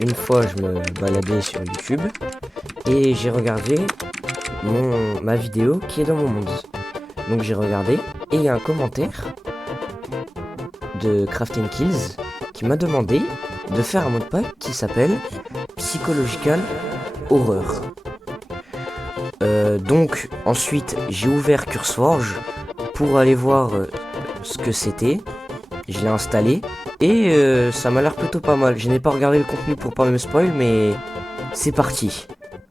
une fois, je me baladais sur YouTube et j'ai regardé ma vidéo qui est dans mon monde. Donc j'ai regardé et il y a un commentaire de Crafting Kills qui m'a demandé de faire un modpack qui s'appelle Psychological Horror. Donc ensuite j'ai ouvert CurseForge pour aller voir ce que c'était. Je l'ai installé et ça m'a l'air plutôt pas mal. Je n'ai pas regardé le contenu pour pas me spoil, mais c'est parti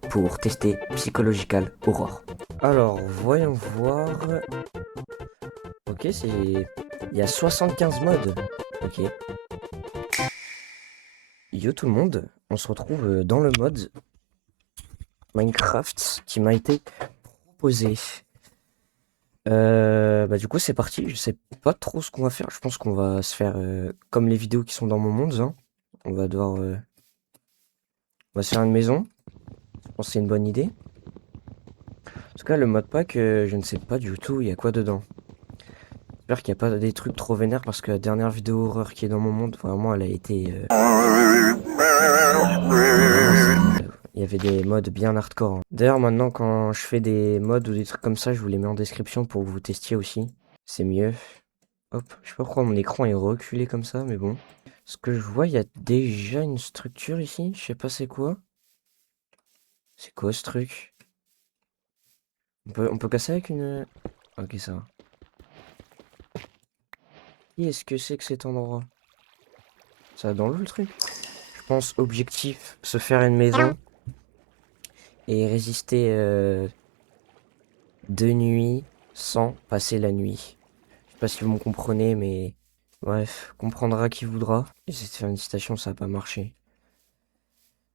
pour tester Psychological Horror. Alors voyons voir. Ok, il y a 75 modes. Ok. Yo tout le monde, on se retrouve dans le mode Minecraft qui m'a été proposé. Bah du coup c'est parti, je sais pas trop ce qu'on va faire. Je pense qu'on va se faire comme les vidéos qui sont dans mon monde, hein. On va devoir on va se faire une maison. Je pense que c'est une bonne idée. En tout cas le modpack, je ne sais pas du tout il y a quoi dedans. J'espère qu'il n'y a pas des trucs trop vénères parce que la dernière vidéo horreur qui est dans mon monde, vraiment elle a été il y avait des mods bien hardcore, hein. D'ailleurs, maintenant, quand je fais des mods ou des trucs comme ça, je vous les mets en description pour que vous testiez aussi. C'est mieux. Hop, je sais pas pourquoi mon écran est reculé comme ça, mais bon. Ce que je vois, il y a déjà une structure ici. Je sais pas c'est quoi. C'est quoi ce truc? On peut casser avec une... Ok, ça va. Qu'est-ce que c'est que cet endroit? Ça va dans l'eau le truc? Je pense objectif, se faire une maison et résister de nuit sans passer la nuit. Je sais pas si vous me comprenez, mais bref, comprendra qui voudra. J'essaie de faire une citation, ça a pas marché.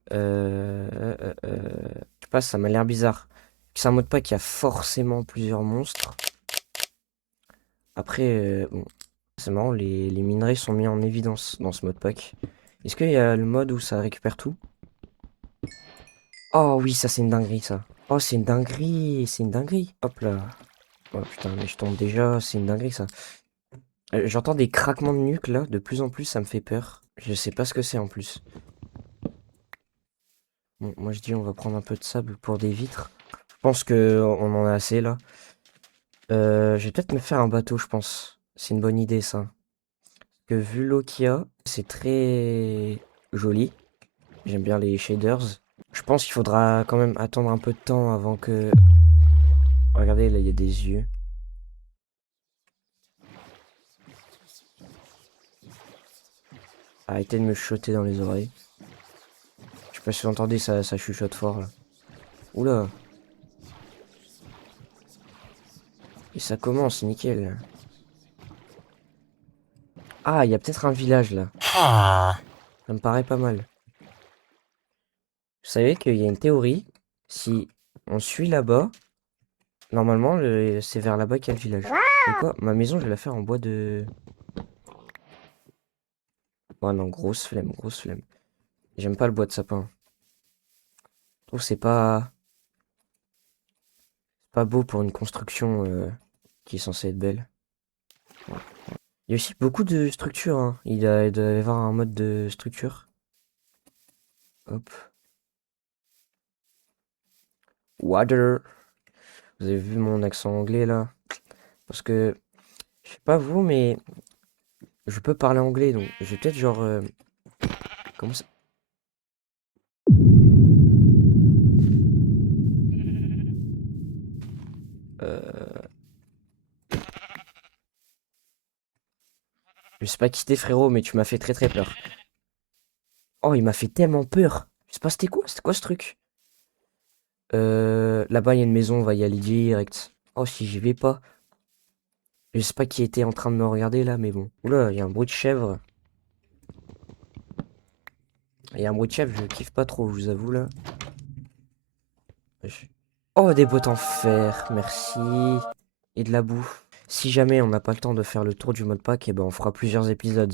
Je sais pas, ça m'a l'air bizarre. C'est un mode pack qui a forcément plusieurs monstres. Après, bon, c'est marrant, les minerais sont mis en évidence dans ce mode pack. Est-ce qu'il y a le mode où ça récupère tout? Oh oui, ça c'est une dinguerie ça. Oh, c'est une dinguerie, c'est une dinguerie. Hop là. Oh putain, mais je tombe déjà, c'est une dinguerie ça. J'entends des craquements de nuque là, de plus en plus ça me fait peur. Je sais pas ce que c'est en plus. Bon, moi je dis on va prendre un peu de sable pour des vitres. Je pense que on en a assez là. Je vais peut-être me faire un bateau, je pense. C'est une bonne idée ça. Parce que vu l'eau qu'il y a, c'est très joli. J'aime bien les shaders. Je pense qu'il faudra quand même attendre un peu de temps avant que... Regardez, là il y a des yeux. Arrêtez de me chuchoter dans les oreilles. Je sais pas si vous entendez, ça chuchote fort là. Oula. Et ça commence, nickel. Ah, il y a peut-être un village là. Ça me paraît pas mal. Vous savez qu'il y a une théorie. Si on suit là-bas, normalement, c'est vers là-bas qu'il y a le village. Et quoi? Ma maison, je vais la faire en bois de... Oh non, grosse flemme, grosse flemme. J'aime pas le bois de sapin. Je trouve que c'est pas beau pour une construction qui est censée être belle. Il y a aussi beaucoup de structures, hein. Il doit y avoir un mode de structure. Hop. Water. Vous avez vu mon accent anglais là? Parce que, je sais pas vous, mais je peux parler anglais, donc je vais peut-être genre... comment ça... Euh, je sais pas qui t'es frérot, mais tu m'as fait très très peur. Oh, il m'a fait tellement peur. Je sais pas c'était quoi ce truc? Là-bas il y a une maison, on va y aller direct. Oh, si j'y vais pas. Je sais pas qui était en train de me regarder là, mais bon. Oula, il y a un bruit de chèvre. Il y a un bruit de chèvre, je kiffe pas trop, je vous avoue là. Wesh. Oh, des bottes en fer, merci. Et de la boue. Si jamais on n'a pas le temps de faire le tour du mode pack, et ben on fera plusieurs épisodes.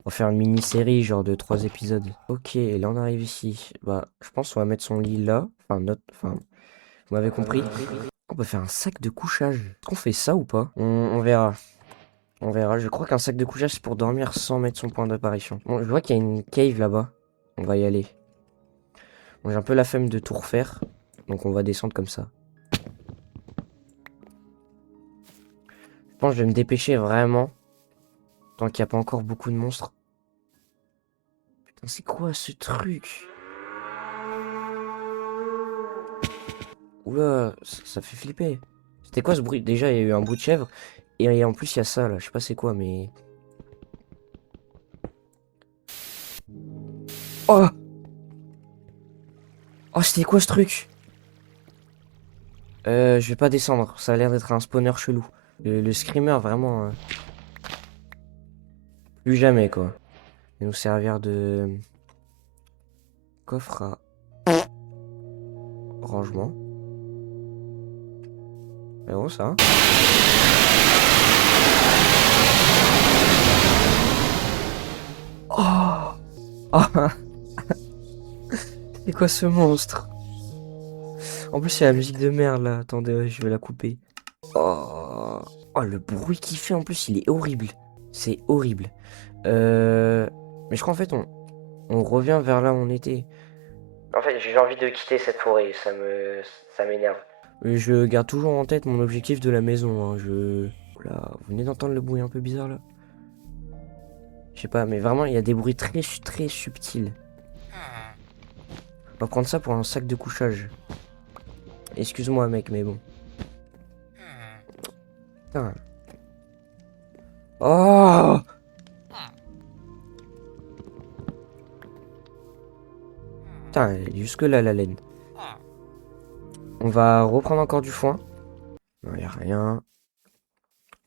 On va faire une mini-série, genre de 3 épisodes. Ok, et là on arrive ici. Bah, je pense qu'on va mettre son lit là. Enfin, vous m'avez compris. On peut faire un sac de couchage. Est-ce qu'on fait ça ou pas? On verra. On verra. Je crois qu'un sac de couchage, c'est pour dormir sans mettre son point d'apparition. Bon, je vois qu'il y a une cave là-bas. On va y aller. Bon, j'ai un peu la flemme de tout refaire. Donc on va descendre comme ça. Je pense que je vais me dépêcher vraiment. Tant qu'il n'y a pas encore beaucoup de monstres. Putain, c'est quoi ce truc? Oula, ça fait flipper. C'était quoi ce bruit? Déjà, il y a eu un bruit de chèvre. Et en plus, il y a ça là. Je sais pas c'est quoi, mais. Oh! Oh, c'était quoi ce truc? Je vais pas descendre. Ça a l'air d'être un spawner chelou. Le screamer, vraiment. Plus jamais, quoi. Il va nous servir de coffre à rangement. C'est bon, ça. Oh! Oh! C'est quoi ce monstre? En plus, il y a la musique de merde là. Attendez, je vais la couper. Oh, oh, le bruit qu'il fait en plus, il est horrible. C'est horrible. Mais je crois en fait, on revient vers là où on était. En fait, j'ai envie de quitter cette forêt. Ça m'énerve. Je garde toujours en tête mon objectif de la maison. Hein. Là, vous venez d'entendre le bruit un peu bizarre là? Je sais pas, mais vraiment, il y a des bruits très, très subtils. On va prendre ça pour un sac de couchage. Excuse-moi, mec, mais bon. Putain. Oh! Putain, elle est jusque là, la laine. On va reprendre encore du foin. Non, y a rien.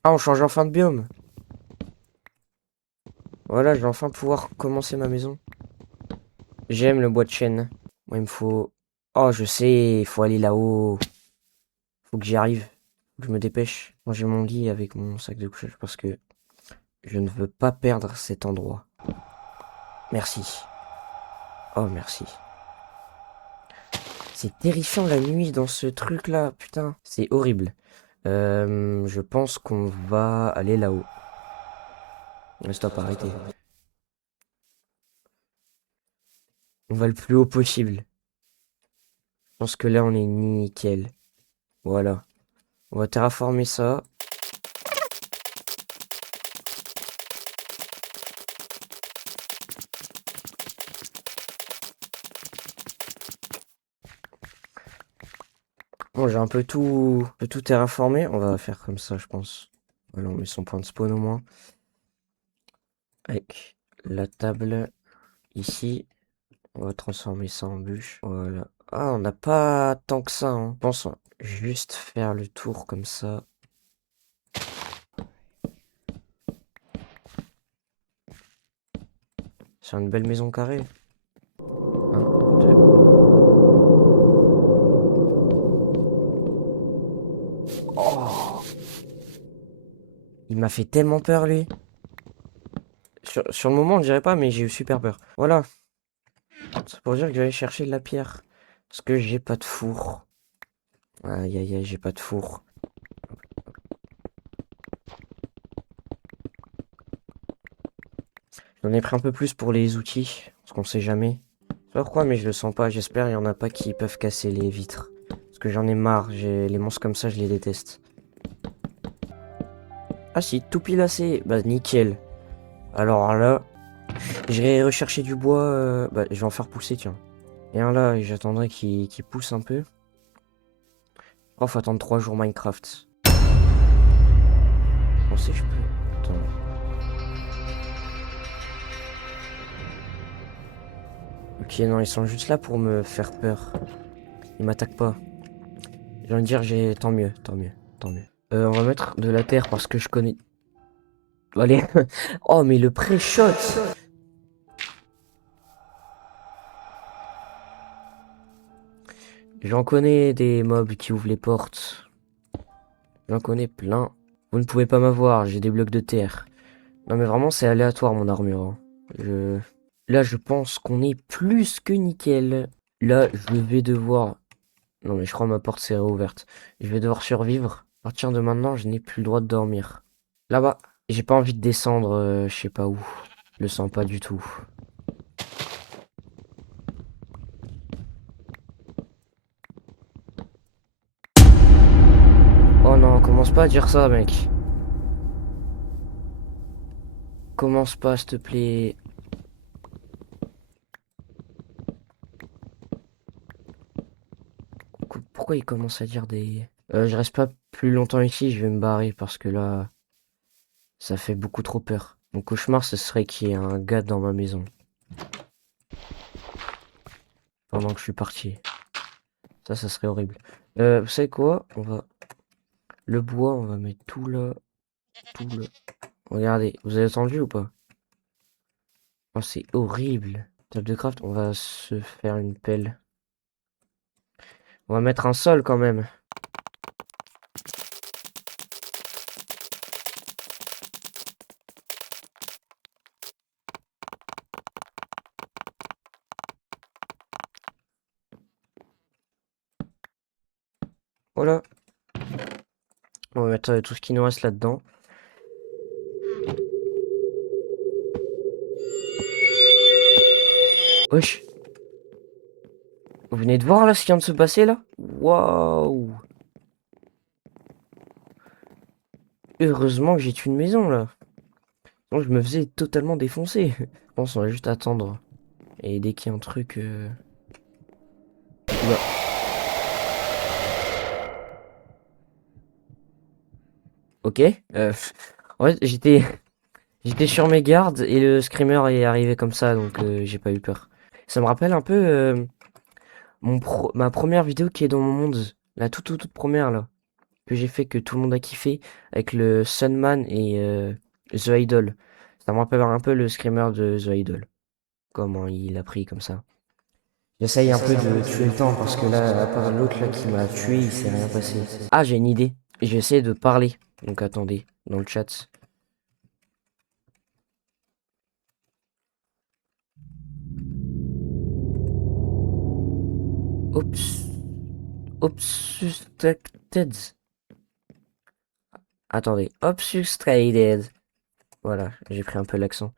Ah, on change enfin de biome. Voilà, je vais enfin pouvoir commencer ma maison. J'aime le bois de chêne. Moi, il me faut... Oh, je sais, il faut aller là-haut. Faut que j'y arrive. Faut que je me dépêche. Moi, j'ai mon lit avec mon sac de couchage parce que je ne veux pas perdre cet endroit. Merci. Oh, merci. C'est terrifiant la nuit dans ce truc-là, putain. C'est horrible. Je pense qu'on va aller là-haut. Stop, arrêtez. On va le plus haut possible. Je pense que là, on est nickel. Voilà. On va terraformer ça. Bon, j'ai un peu tout terraformé. On va faire comme ça, je pense. Voilà, on met son point de spawn au moins. Avec la table ici. On va transformer ça en bûche. Voilà. Ah, on n'a pas tant que ça. Hein. Je pense juste faire le tour comme ça. C'est une belle maison carrée. Un, deux. Oh! Il m'a fait tellement peur, lui. Sur le moment, on dirait pas, mais j'ai eu super peur. Voilà. C'est pour dire que j'allais chercher de la pierre. Parce que j'ai pas de four. Aïe, aïe, aïe, j'ai pas de four. J'en ai pris un peu plus pour les outils. Parce qu'on sait jamais. Je sais pas pourquoi, mais je le sens pas. J'espère il y en a pas qui peuvent casser les vitres. Parce que j'en ai marre. Les monstres comme ça, je les déteste. Ah si, tout pilacé. Bah nickel. Alors là, j'irai rechercher du bois. Bah, je vais en faire pousser, tiens. Et un là, j'attendrai qu'il pousse un peu. Oh, faut attendre 3 jours Minecraft. On sait, je peux. Attends. Ok, non, ils sont juste là pour me faire peur. Ils m'attaquent pas. J'ai envie de dire, tant mieux, tant mieux, tant mieux. On va mettre de la terre parce que je connais. Allez. Oh, mais le pré-shot! J'en connais des mobs qui ouvrent les portes. J'en connais plein. Vous ne pouvez pas m'avoir, j'ai des blocs de terre. Non, mais vraiment, c'est aléatoire mon armure. Hein. Là, je pense qu'on est plus que nickel. Là, je vais devoir... Non, mais je crois que ma porte s'est réouverte. Je vais devoir survivre. À partir de maintenant, je n'ai plus le droit de dormir. Là-bas, j'ai pas envie de descendre, je sais pas où. Je le sens pas du tout. Commence pas à dire ça, mec. Commence pas, s'il te plaît. Pourquoi il commence à dire des... je reste pas plus longtemps ici, je vais me barrer parce que là, ça fait beaucoup trop peur. Mon cauchemar, ce serait qu'il y ait un gars dans ma maison pendant que je suis parti. Ça serait horrible. Vous savez quoi? On va... Le bois, on va mettre tout là, tout là. Regardez, vous avez entendu ou pas? Oh, c'est horrible. Table de craft, on va se faire une pelle. On va mettre un sol quand même. Voilà. On va mettre tout ce qui nous reste là-dedans. Wesh. Vous venez de voir là ce qui vient de se passer là? Waouh. Heureusement que j'ai tué une maison là. Sinon je me faisais totalement défoncer. Je pense qu'on va juste attendre. Et dès qu'il y a un truc... Oula. Ok. En fait j'étais sur mes gardes et le screamer est arrivé comme ça donc j'ai pas eu peur. Ça me rappelle un peu ma première vidéo qui est dans mon monde. La toute première là. Que j'ai fait que tout le monde a kiffé avec le Sunman et The Idol. Ça me rappelle un peu le screamer de The Idol. Comment il a pris comme ça. J'essaye un peu de tuer le temps parce que là, à part l'autre là qui m'a tué, il s'est rien passé. Ah, j'ai une idée. J'essaie de parler. Donc attendez, dans le chat. Oups. Obstructed. Attendez. Obstructed. Voilà, j'ai pris un peu l'accent.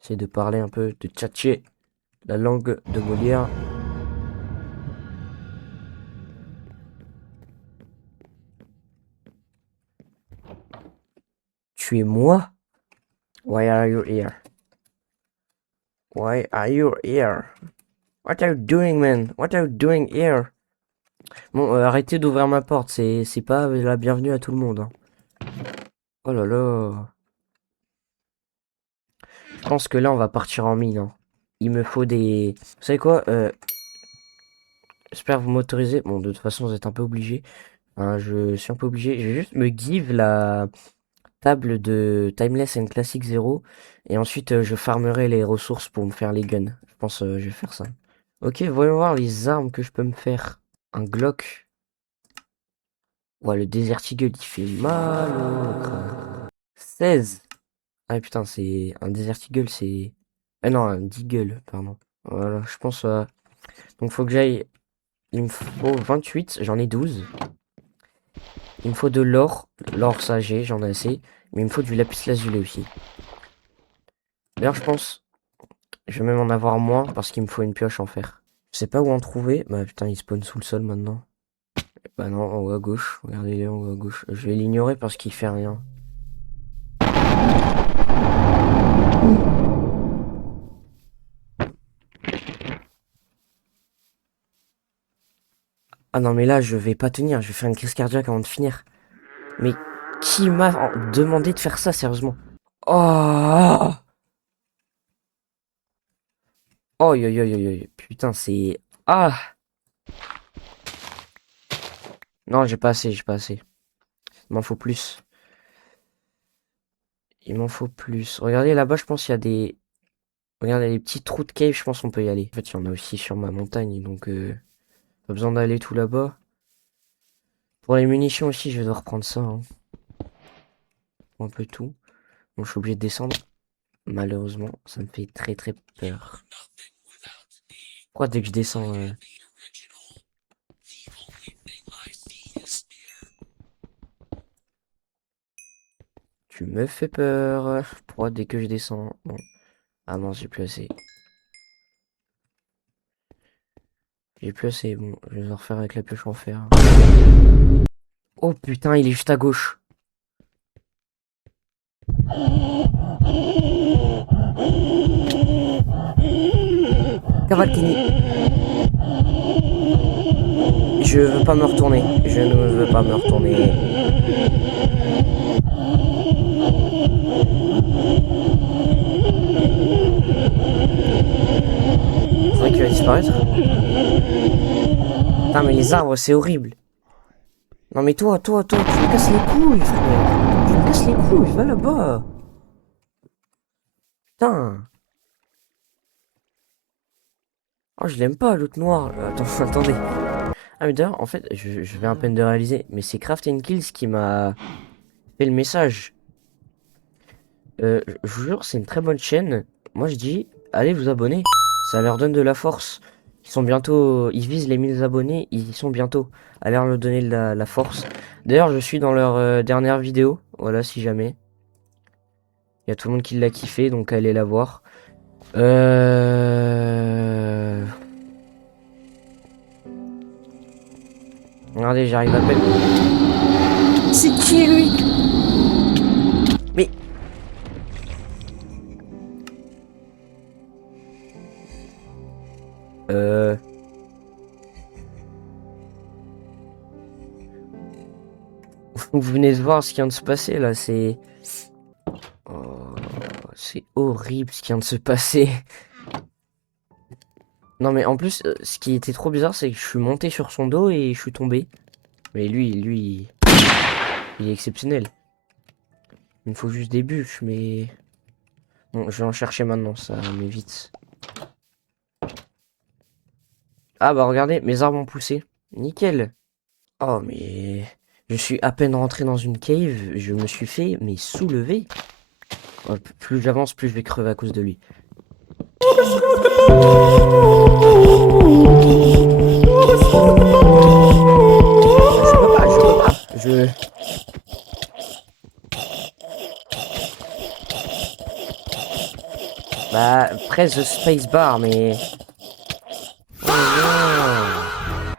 J'essaie de parler un peu, de tchatcher la langue de Molière. Tuez-moi? Why are you here? Why are you here? What are you doing, man? What are you doing here? Bon, arrêtez d'ouvrir ma porte, c'est pas la bienvenue à tout le monde, hein. Oh là là. Je pense que là, on va partir en mine, hein. Il me faut des... Vous savez quoi? J'espère vous m'autoriser. Bon, de toute façon, vous êtes un peu obligé. Hein, je suis un peu obligé. Je vais juste me give la table de Timeless and Classic 0. Et ensuite, je farmerai les ressources pour me faire les guns. Je pense je vais faire ça. Ok, voyons voir les armes que je peux me faire. Un Glock. Ouais, le Desert Eagle, il fait mal au crâne. 16. Ah putain, c'est... Un Desert Eagle, c'est... Ah non, un Deagle, pardon. Voilà, je pense... Donc faut que j'aille... Il me faut 28, j'en ai 12. Il me faut de l'or. L'or, ça j'ai, j'en ai assez. Mais il me faut du lapis lazuli aussi. D'ailleurs, je pense... Je vais même en avoir moins parce qu'il me faut une pioche en fer. Je sais pas où en trouver. Bah putain, il spawn sous le sol maintenant. Bah non, en haut à gauche. Regardez, en haut à gauche. Je vais l'ignorer parce qu'il fait rien. Ah non, mais là, je vais pas tenir. Je vais faire une crise cardiaque avant de finir. Mais qui m'a demandé de faire ça, sérieusement? Oh! Oh, yo, yo, yo, yo. Putain, c'est... Ah! Non, j'ai pas assez, j'ai pas assez. Il m'en faut plus. Il m'en faut plus. Regardez, là-bas, je pense qu'il y a des... Regardez, les petits trous de cave, je pense qu'on peut y aller. En fait, il y en a aussi sur ma montagne, donc... Pas besoin d'aller tout là-bas. Pour les munitions aussi, je vais devoir prendre ça, hein. Un peu tout. Bon, je suis obligé de descendre. Malheureusement, ça me fait très très peur. Pourquoi dès que je descends... Tu me fais peur. Pourquoi dès que je descends... Bon. Ah non, j'ai plus assez. J'ai plus assez, bon, je vais en refaire avec la pioche en fer. Oh putain, il est juste à gauche. Cavalcini. Je veux pas me retourner. Je ne veux pas me retourner. C'est vrai qu'il va disparaître. Putain, mais les arbres, c'est horrible. Non mais toi, tu me casses les couilles, frère. Tu me casses les couilles, va là-bas. Putain. Oh, je l'aime pas, l'autre noir. Attends, attendez. Ah, mais d'ailleurs, en fait, je viens à peine de réaliser, mais c'est Craft Kills qui m'a fait le message. Je vous jure, c'est une très bonne chaîne. Moi, je dis, allez vous abonner. Ça leur donne de la force. Ils sont bientôt, ils visent les 1000 abonnés. Ils y sont bientôt. Allez leur donner de la force. D'ailleurs, je suis dans leur dernière vidéo. Voilà, si jamais. Il y a tout le monde qui l'a kiffé, donc allez la voir. Regardez, j'arrive à peine. C'est qui lui? Mais... Vous venez de voir ce qui vient de se passer là, c'est... Oh, c'est horrible ce qui vient de se passer. Non mais en plus, ce qui était trop bizarre, c'est que je suis monté sur son dos et je suis tombé. Mais lui, il est exceptionnel. Il me faut juste des bûches, mais... Bon, je vais en chercher maintenant, ça, mais vite. Ah bah regardez, mes arbres ont poussé. Nickel. Oh mais... Je suis à peine rentré dans une cave, je me suis fait, mais soulever. Oh, plus j'avance, plus je vais crever à cause de lui. Je... Bah, presse the space bar, mais... Oh non.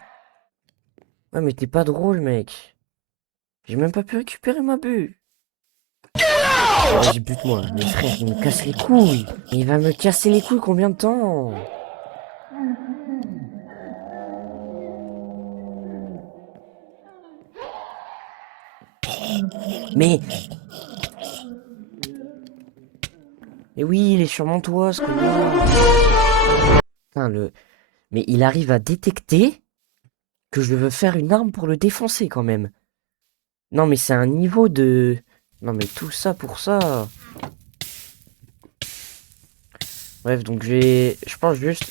Ouais, mais t'es pas drôle, mec. J'ai même pas pu récupérer ma bulle. Vas-y, bute-moi. Mais frère, il me casse les couilles. Il va me casser les couilles combien de temps? Mais... Mais oui, il est sur mon toit, ce connard. Putain, le... Mais il arrive à détecter que je veux faire une arme pour le défoncer, quand même. Non, mais c'est un niveau de... Non, mais tout ça pour ça. Bref, donc je pense juste...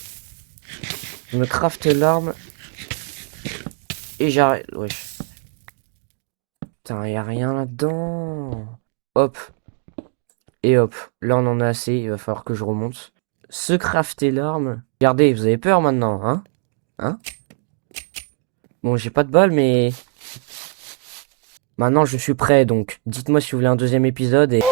Je me crafte l'arme. Et j'arrête. Wesh. Putain, y a rien là-dedans. Hop. Et hop. Là, on en a assez. Il va falloir que je remonte. Se crafter l'arme. Regardez, vous avez peur maintenant, hein? Hein? Bon, j'ai pas de balles, mais... Maintenant, je suis prêt, donc dites-moi si vous voulez un deuxième épisode et...